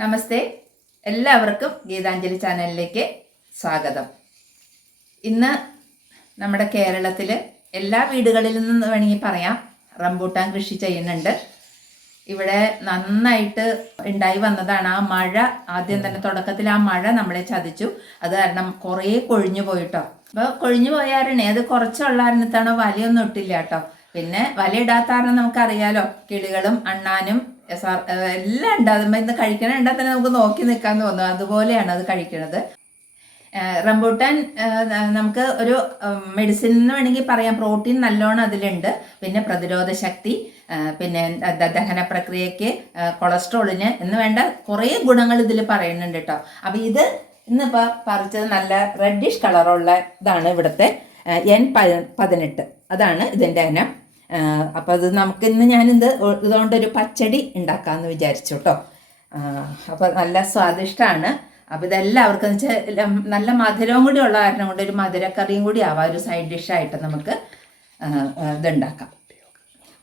നമസ്തേ. എല്ലാവർക്കും ഗീതാഞ്ജലി ചാനലിലേക്ക് സ്വാഗതം. ഇന്ന് നമ്മുടെ കേരളത്തിൽ എല്ലാ വീടുകളിൽ നിന്ന് വേണമെങ്കിൽ പറയാം. റംബൂട്ടാൻ കൃഷി ചെയ്യുന്നുണ്ട്. ഇവിടെ നന്നായിട്ട് ഉണ്ടായി വന്നതാണ്. ആ മഴ ആദ്യം തന്നെ തുടക്കത്തിൽ ആ മഴ നമ്മളെ ചതിച്ചു. അത് കാരണം കുറേ കൊഴിഞ്ഞു പോയിട്ടോ. അപ്പോൾ കൊഴിഞ്ഞു പോയാരണേ അത് കുറച്ചുള്ള കാരണത്താണോ വലയൊന്നും ഇട്ടില്ല കേട്ടോ. പിന്നെ വല ഇടാത്ത കാരണം നമുക്കറിയാലോ കിളികളും അണ്ണാനും എല്ലാം ഉണ്ട്. അതുമ്പോൾ ഇന്ന് കഴിക്കണ ഉണ്ടാ തന്നെ നമുക്ക് നോക്കി നിൽക്കാൻ തോന്നും അതുപോലെയാണ് അത് കഴിക്കണത്. റംബൂട്ടാൻ നമുക്ക് ഒരു മെഡിസിൻ എന്ന് വേണമെങ്കിൽ പറയാം. പ്രോട്ടീൻ നല്ലോണം അതിലുണ്ട്. പിന്നെ പ്രതിരോധ ശക്തി പിന്നെ ദഹന പ്രക്രിയയ്ക്ക് ഏഹ് കൊളസ്ട്രോളിന് എന്ന് വേണ്ട കുറേ ഗുണങ്ങൾ ഇതിൽ പറയുന്നുണ്ട് കേട്ടോ. അപ്പോൾ ഇത് ഇന്നിപ്പോൾ പറിച്ചത് നല്ല റെഡിഷ് കളറുള്ള ഇതാണ് ഇവിടുത്തെ എൻ പതിനെട്ട്. അതാണ് ഇതിന്റെ ഇനം അപ്പോൾ അത് നമുക്കിന്ന് ഞാനിത് ഇതുകൊണ്ടൊരു പച്ചടി ഉണ്ടാക്കാമെന്ന് വിചാരിച്ചു കേട്ടോ അപ്പോൾ നല്ല സ്വാദിഷ്ടമാണ് അപ്പോൾ ഇതെല്ലാവർക്കും എന്ന് വെച്ചാൽ നല്ല മധുരവും കൂടി ഉള്ള കാരണം കൊണ്ട് ഒരു മധുരക്കറിയും കൂടി ആവാം ഒരു സൈഡ് ഡിഷായിട്ട് നമുക്ക് ഇതുണ്ടാക്കാം.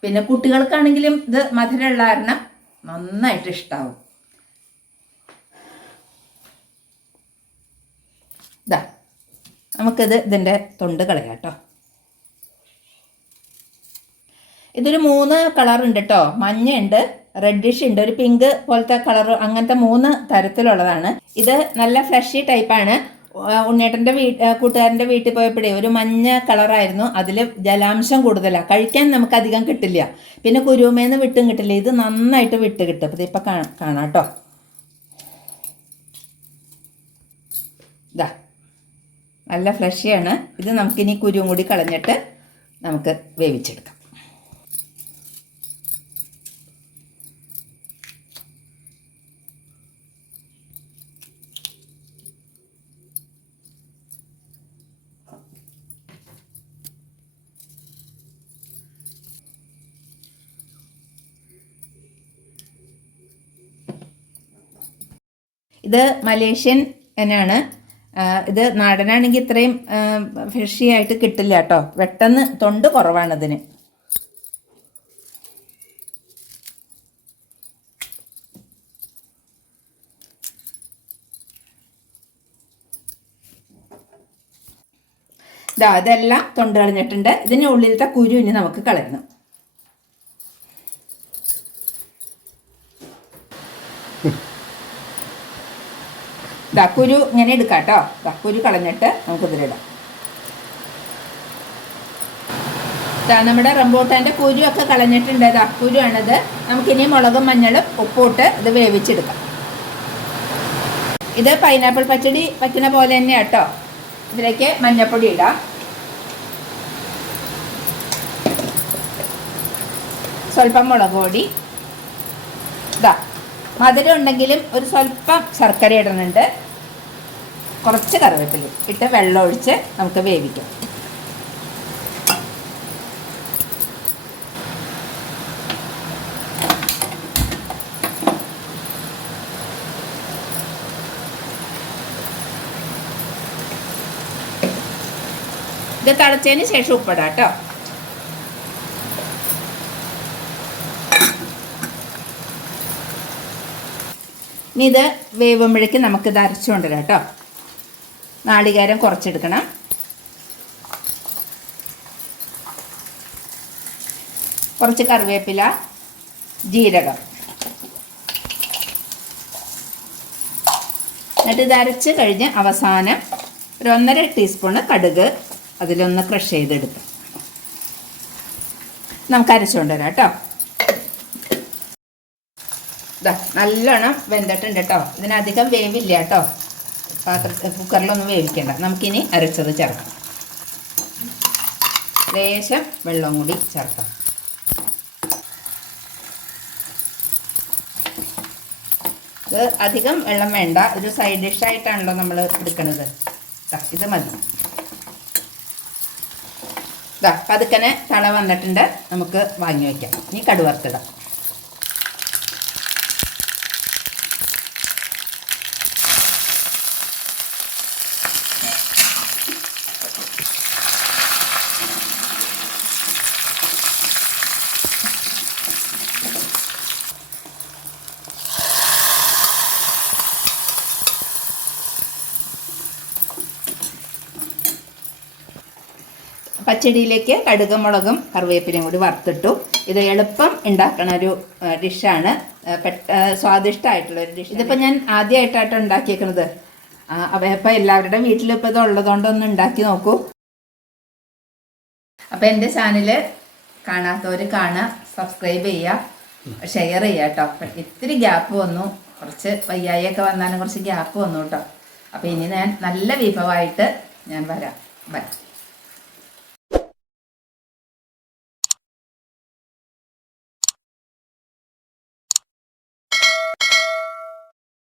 പിന്നെ കുട്ടികൾക്കാണെങ്കിലും ഇത് മധുരമുള്ള കാരണം നന്നായിട്ട് ഇഷ്ടാവും. ഇതാ നമുക്കിത് ഇതിന്റെ തൊണ്ട് കളയാം കേട്ടോ ഇതൊരു മൂന്ന് കളർ ഉണ്ട് കേട്ടോ മഞ്ഞ ഉണ്ട് റെഡിഷ് ഉണ്ട് ഒരു പിങ്ക് പോലത്തെ കളർ അങ്ങനത്തെ മൂന്ന് തരത്തിലുള്ളതാണ്. ഇത് നല്ല ഫ്ലഷി ടൈപ്പാണ് ഉണ്ണേട്ടന്റെ വീ കൂട്ടുകാരന്റെ വീട്ടിൽ പോയപ്പോഴേ ഒരു മഞ്ഞ കളറായിരുന്നു അതിൽ ജലാംശം കൂടുതലാണ് കഴിക്കാൻ നമുക്ക് അധികം കിട്ടില്ല. പിന്നെ കുരുമേന്ന് വിട്ടും കിട്ടില്ല. ഇത് നന്നായിട്ട് വിട്ട് കിട്ടും. അപ്പോൾ ഇതിപ്പോൾ കാണാം കേട്ടോ ഇതാ നല്ല ഫ്ലഷിയാണ് ഇത് നമുക്കിനി കുരുവും കൂടി കളഞ്ഞിട്ട് നമുക്ക് വേവിച്ചെടുക്കാം. ഇത് മലേഷ്യൻ എന്നാണ്. ഇത് നാടനാണെങ്കിൽ ഇത്രയും ഫ്രഷി ആയിട്ട് കിട്ടില്ല കേട്ടോ. പെട്ടെന്ന് തൊണ്ട് കുറവാണ് ഇതിന് ഇതാ ഇതെല്ലാം തൊണ്ട് കളഞ്ഞിട്ടുണ്ട്. ഇതിന് ഉള്ളിലത്തെ കുരു ഇനി നമുക്ക് കളയണം. കുരു ഇങ്ങനെ എടുക്കാം കേട്ടോ. കുരു കളഞ്ഞിട്ട് നമുക്ക് ഇതിലിടാം നമ്മുടെ റംബൂട്ടാന്റെ കുരു ഒക്കെ കളഞ്ഞിട്ടുണ്ട്. ദാ കുരുവാണിത് നമുക്കിനി മുളകും മഞ്ഞളും ഉപ്പൂട്ട് ഇത് വേവിച്ചെടുക്കാം. ഇത് പൈനാപ്പിൾ പച്ചടി പറ്റുന്ന പോലെ തന്നെ കേട്ടോ. ഇതിലേക്ക് മഞ്ഞൾപ്പൊടി ഇടാം. സ്വല്പം മുളക് പൊടി. ഇതാ മധുരം ഉണ്ടെങ്കിലും ഒരു സ്വല്പം ശർക്കര ഇടുന്നുണ്ട്. കുറച്ച് കറിവേപ്പില ഇട്ട് വെള്ളം ഒഴിച്ച് നമുക്ക് വേവിക്കാം. ഇത് തിളച്ചതിന് ശേഷം ഉപ്പിടാം കേട്ടോ. ഇനി ഇത് വേവുമ്പോഴേക്കും നമുക്കിത് അരച്ചുകൊണ്ടിരാം കേട്ടോ. നാളികേരം കുറച്ചെടുക്കണം. കുറച്ച് കറിവേപ്പില ജീരകം. എന്നിട്ട് ഇത് അരച്ച് കഴിഞ്ഞ് അവസാനം ഒരു ഒന്നര ടീസ്പൂണ് കടുക് അതിലൊന്ന് ക്രഷ് ചെയ്തെടുത്ത് നമുക്ക് അരച്ചുകൊണ്ട് വരാം കേട്ടോ. ഇതാ നല്ലോണം വെന്തിട്ടുണ്ട് കേട്ടോ. ഇതിനധികം വേവില്ല കേട്ടോ. പാത്ര കുക്കറിലൊന്നും വേവിക്കേണ്ട. നമുക്കിനി അരച്ചത് ചേർക്കാം. ലേശം വെള്ളം കൂടി ചേർക്കാം. ഇത് അധികം വെള്ളം വേണ്ട. ഒരു സൈഡ് ഡിഷായിട്ടാണല്ലോ നമ്മൾ എടുക്കുന്നത് ഇത് മതി. ഇതാ പതുക്കനെ തള വന്നിട്ടുണ്ട്. നമുക്ക് വാങ്ങി വയ്ക്കാം ഇനി കടുവറുത്തിടാം. പച്ചടിയിലേക്ക് കടുക് മുളകും കറിവേപ്പിലയും കൂടി വറുത്തിട്ടു. ഇത് എളുപ്പം ഉണ്ടാക്കണ ഒരു ഡിഷാണ്. പെട്ട സ്വാദിഷ്ടമായിട്ടുള്ള ഒരു ഡിഷ് ഇതിപ്പോൾ ഞാൻ ആദ്യമായിട്ടാണ് ഉണ്ടാക്കിയേക്കുന്നത് അപ്പോൾ എല്ലാവരുടെയും എല്ലാവരുടെ വീട്ടിലും ഇപ്പോൾ ഇത് ഉള്ളതുകൊണ്ടൊന്ന് ഉണ്ടാക്കി നോക്കൂ. അപ്പോൾ എന്റെ ചാനൽ കാണാത്തവർ കാണുക സബ്സ്ക്രൈബ് ചെയ്യുക ഷെയർ ചെയ്യുക കേട്ടോ. ഇത്തിരി ഗ്യാപ്പ് വന്നു. കുറച്ച് വയ്യായൊക്കെ വന്നാലും കുറച്ച് ഗ്യാപ്പ് വന്നു കേട്ടോ. അപ്പോൾ ഇനി ഞാൻ നല്ല വിഭവമായിട്ട് ഞാൻ വരാം. ബൈ.